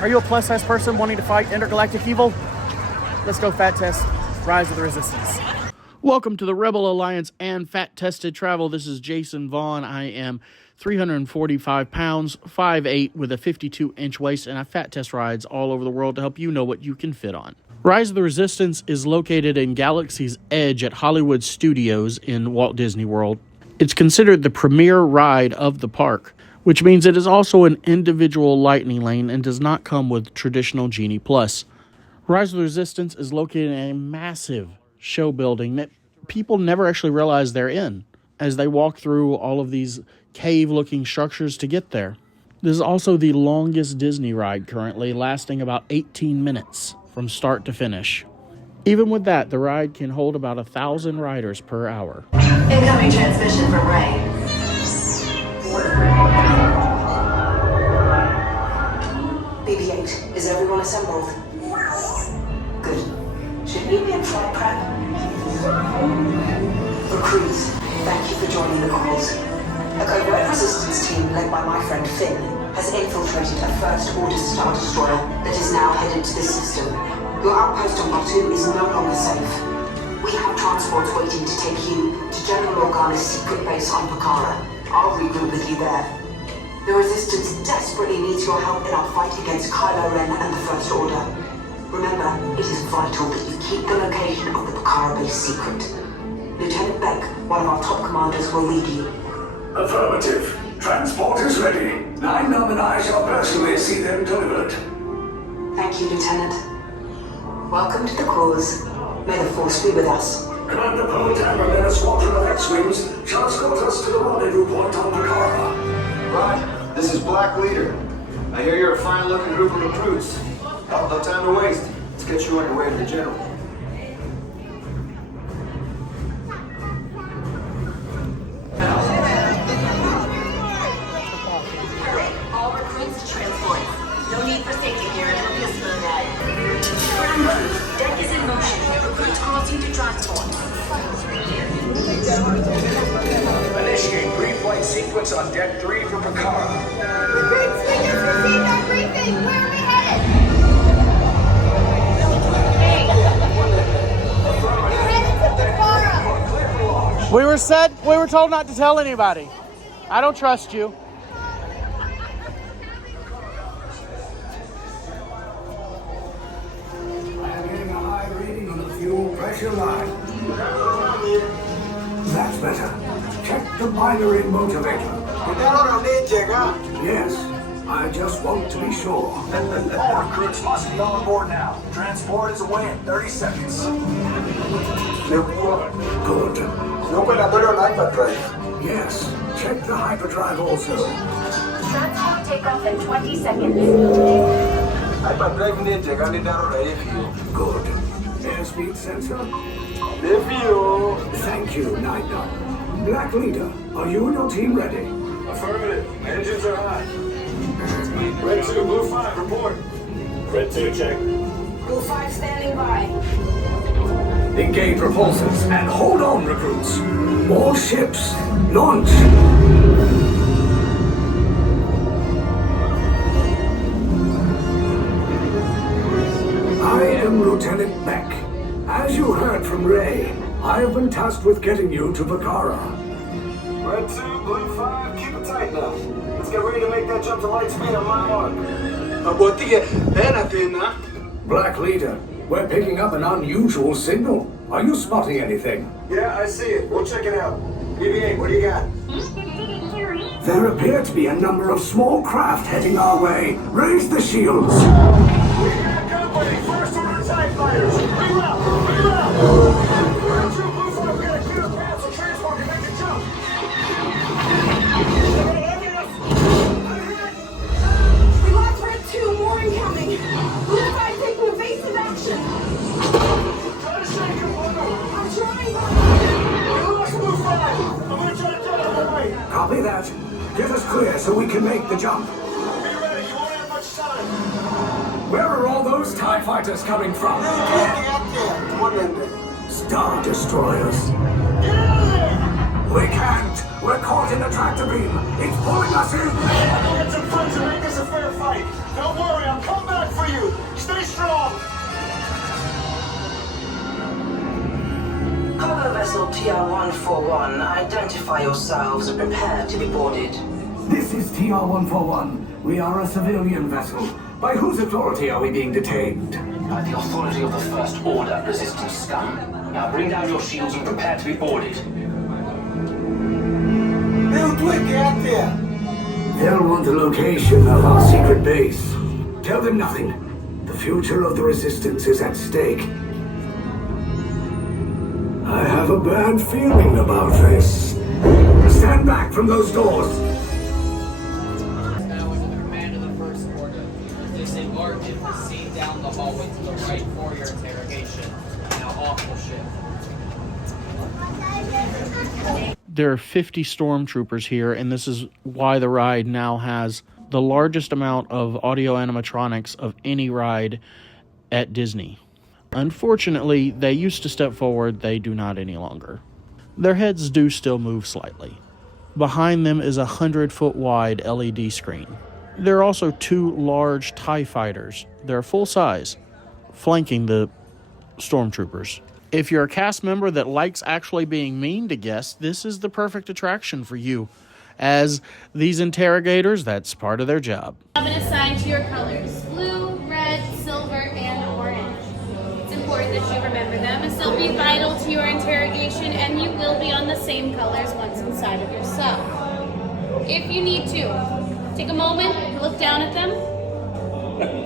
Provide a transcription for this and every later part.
Are you a plus-size person wanting to fight intergalactic evil? Let's go fat test Rise of the Resistance. Welcome to the Rebel Alliance and Fat Tested Travel. This is Jason Vaughn. I am 345 pounds, 5'8", with a 52-inch waist, and I fat test rides all over the world to help you know what you can fit on. Rise of the Resistance is located in Galaxy's Edge at Hollywood Studios in Walt Disney World. It's considered the premier ride of the park, which means it is also an individual lightning lane and does not come with traditional Genie Plus. Rise of the Resistance is located in a massive show building that people never actually realize they're in as they walk through all of these cave-looking structures to get there. This is also the longest Disney ride currently, lasting about 18 minutes from start to finish. Even with that, the ride can hold about 1,000 riders per hour. Incoming transmission from Ray. BB-8, is everyone assembled? Good. Should we be in flight prep? Recruits, thank you for joining the cause. A covert resistance team led by my friend Finn has infiltrated a First Order Star Destroyer that is now headed to the system. Your outpost on Batu is no longer safe. We have transports waiting to take you to General Organa's secret base on Pakara. I'll regroup with you there. The Resistance desperately needs your help in our fight against Kylo Ren and the First Order. Remember, it is vital that you keep the location of the Pakara base secret. Lieutenant Beck, one of our top commanders, will lead you. Affirmative. Transport is ready. 9 and I shall personally see them delivered. Thank you, Lieutenant. Welcome to the cause. May the Force be with us. Commander Potam and their squadron of X-Wings shall escort us to the rendezvous point on Pakara. Right. This is Black Leader. I hear you're a fine-looking group of recruits. No time to waste. Let's get you on your way to the General. All recruits to transport. No need for safety here. It'll be a smooth ride. Remember, deck is in motion. Recruits crossing to transport. Initiate pre-flight sequence on Deck 3 for Pakara. Recruits, we just received our briefing. Where are we headed? We're headed to Pakara. We were told not to tell anybody. I don't trust you. I am getting a high reading on the fuel pressure line. That's better. Check the binary motivator. Yes, I just want to be sure. All recruits must be on board now. Transport is away in 30 seconds. Good. Yes, check the hyperdrive also. Transport takeoff in 20 seconds. Good. Airspeed sensor? Thank you, Nina. Black Leader, are you and your team ready? Affirmative. Engines are hot. Red 2, Blue 5, report. Red 2, check. Blue 5 standing by. Engage propulsors and hold on, recruits. All ships, launch. I am Lieutenant Beck. As you heard from Ray, I have been tasked with getting you to Pakara. Red 2, Blue 5, keep it tight now. Let's get ready to make that jump to light speed on my mark. Black Leader, we're picking up an unusual signal. Are you spotting anything? Yeah, I see it. We'll check it out. BB-8, what do you got? There appear to be a number of small craft heading our way. Raise the shields. We got company. First Order TIE fighters. Reroute! Reroute! Red 2, Blue 5, we got a clear path so transport can make a jump. We lost Red 2. More incoming. Blue 5 taking evasive action. Try to shake him, I'm trying. We lost Blue 5. I'm gonna try to get out of the way. Copy that. Get us clear so we can make the jump. Be ready. You won't have much time. Where are all those TIE fighters coming from? Star Destroyers. Get out of there! We can't. We're caught in a tractor beam. It's pulling us in. I'll get some friends and make this a fair fight. Don't worry, I'll come back. Credentialed TR-141, identify yourselves and prepare to be boarded. This is TR-141. We are a civilian vessel. By whose authority are we being detained? By the authority of the First Order, Resistance scum. Now bring down your shields and prepare to be boarded. Get out there! They'll want the location of our secret base. Tell them nothing. The future of the Resistance is at stake. I have a bad feeling about this. Stand back from those doors! Now under the command of the First Order. Disembark and proceed down the hallway to the right for your interrogation. Now off the ship. There are 50 stormtroopers here, and this is why the ride now has the largest amount of audio animatronics of any ride at Disney. Unfortunately, they used to step forward, they do not any longer. Their heads do still move slightly. Behind them is a 100-foot wide LED screen. There are also 2 large TIE fighters. They're full size, flanking the stormtroopers. If you're a cast member that likes actually being mean to guests, this is the perfect attraction for you. As these interrogators, that's part of their job. I've been assigned to your colors: blue, red, silver, and orange. It's important that you remember them, as they'll be vital to your interrogation, and you will be on the same colors once inside of your cell. If you need to, take a moment, look down at them.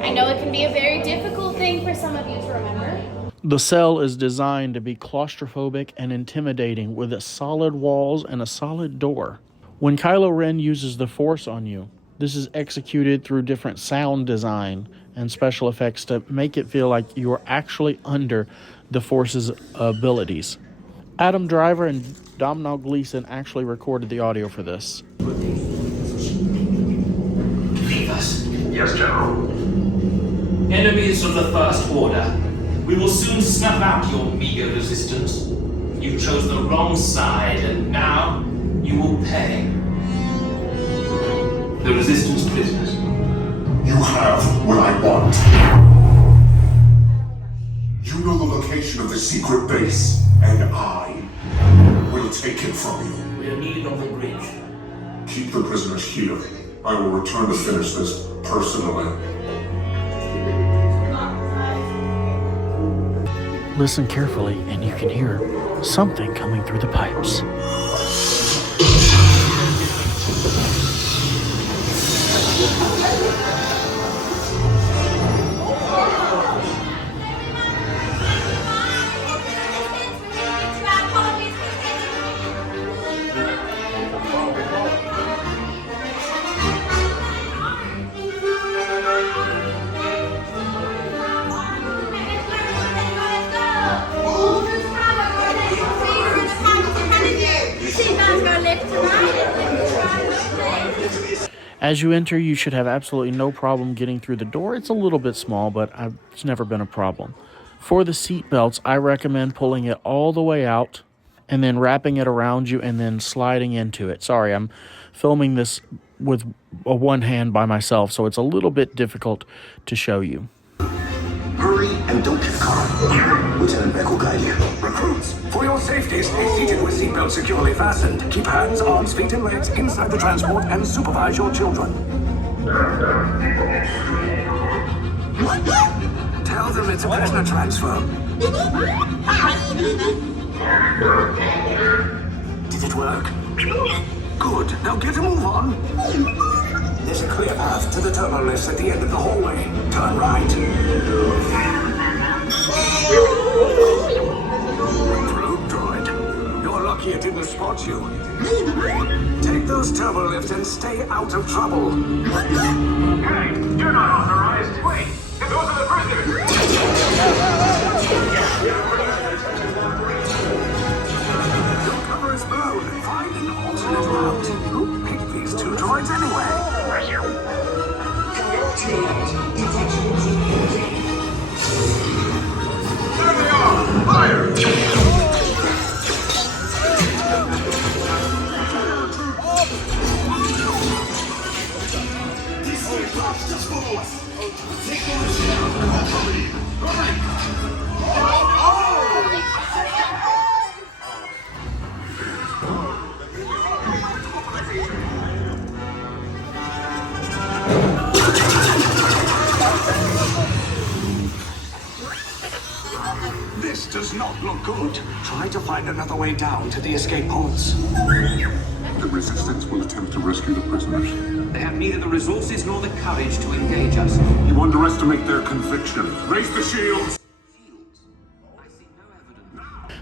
I know it can be a very difficult thing for some of you to remember. The cell is designed to be claustrophobic and intimidating, with solid walls and a solid door. When Kylo Ren uses the Force on you, this is executed through different sound design and special effects to make it feel like you are actually under the Force's abilities. Adam Driver and Domhnall Gleeson actually recorded the audio for this. Leave us. Yes, General. Enemies of the First Order. We will soon snuff out your meager resistance. You chose the wrong side, and now you will pay. The Resistance prisoners. You have what I want. You know the location of the secret base, and I will take it from you. We are needed on the bridge. Keep the prisoners here. I will return to finish this personally. Listen carefully, and you can hear something coming through the pipes. As you enter, you should have absolutely no problem getting through the door. It's a little bit small, but it's never been a problem. For the seat belts, I recommend pulling it all the way out and then wrapping it around you and then sliding into it. Sorry, I'm filming this with one hand by myself, so it's a little bit difficult to show you. Hurry and don't get caught. Lieutenant Beck will guide you. Recruits, for your safety, stay seated with seatbelts securely fastened. Keep hands, arms, feet, and legs inside the transport and supervise your children. Tell them it's a prisoner transfer. Did it work? Good. Now get a move on. There's a clear path to the turbo lifts at the end of the hallway. Turn right. Probe droid. You're lucky it didn't spot you. Take those turbo lifts and stay out of trouble. Hey, you're not authorized. Wait, those are the prisoners. Your cover is blown. Find an alternate route. Who picked these two droids anyway? There they are. Fire! not look good. Try to find another way down to the escape pods. The Resistance will attempt to rescue the prisoners. They have neither the resources nor the courage to engage us. You underestimate their conviction. Raise the shields!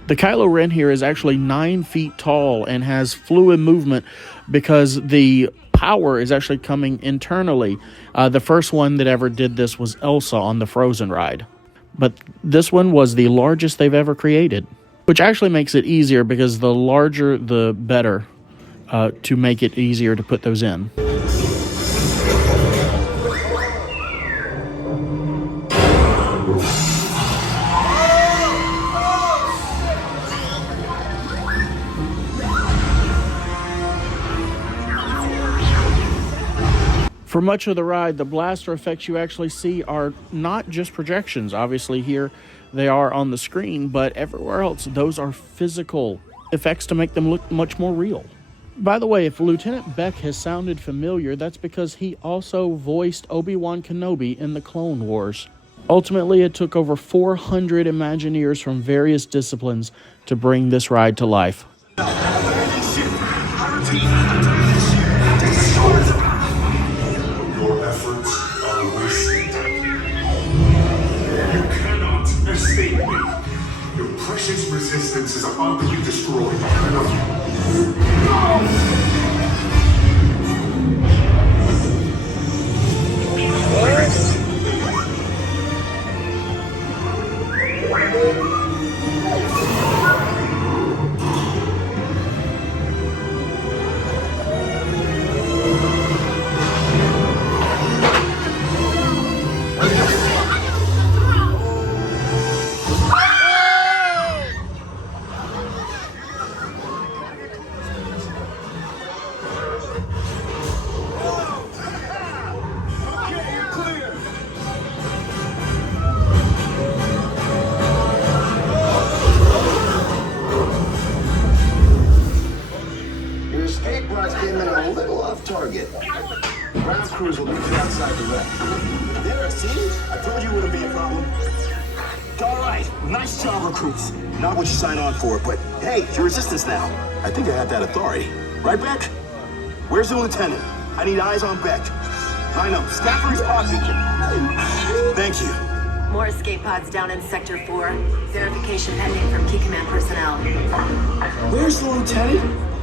The Kylo Ren here is actually 9 feet tall and has fluid movement because the power is actually coming internally. The first one that ever did this was Elsa on the Frozen ride. But this one was the largest they've ever created, which actually makes it easier because the larger the better to make it easier to put those in. For much of the ride, the blaster effects you actually see are not just projections. Obviously here they are on the screen, but everywhere else those are physical effects to make them look much more real. By the way, if Lieutenant Beck has sounded familiar, that's because he also voiced Obi-Wan Kenobi in the Clone Wars. Ultimately, it took over 400 Imagineers from various disciplines to bring this ride to life. Your efforts are wasted. You cannot escape me. Your precious resistance is about to be destroyed. Your escape pods came in a little off target. Ground crews will meet you outside the wreck. There, see? I told you it wouldn't be a problem. All right, nice job, recruits. Not what you signed on for, but hey, you're resistance now. I think I have that authority. Right, Beck? Where's the lieutenant? I need eyes on Beck. Line up, Stafford's pod beacon. Thank you. More escape pods down in Sector 4. Verification pending from Key Command personnel. Where's the lieutenant?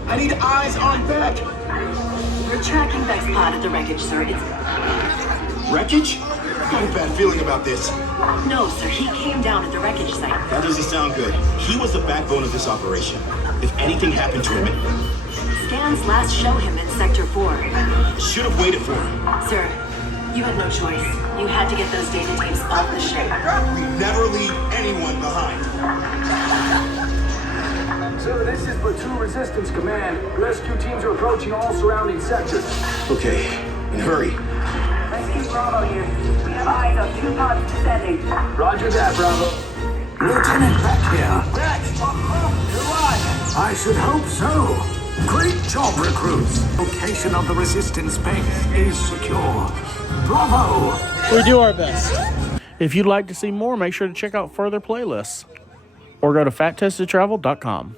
I need eyes on Beck. We're tracking Beck's pod at the wreckage, sir. It's... Wreckage? I got a bad feeling about this. No, sir. He came down at the wreckage site. That doesn't sound good. He was the backbone of this operation. If anything happened to him, Scans last show him in Sector 4. should have waited for him. Sir, you had no choice. You had to get those data tapes off the ship. We never leave anyone behind. Sir, this is Platoon Resistance Command. Rescue teams are approaching all surrounding sectors. Okay, and hurry. Rescue Bravo here. We have eyes on 2 pods descending. Roger that, Bravo. Lieutenant Beck here. Beck! You're alive! I should hope so. Great job, recruits. Location of the Resistance base is secure. Bravo! We do our best. If you'd like to see more, make sure to check out further playlists or go to fattestedtravel.com.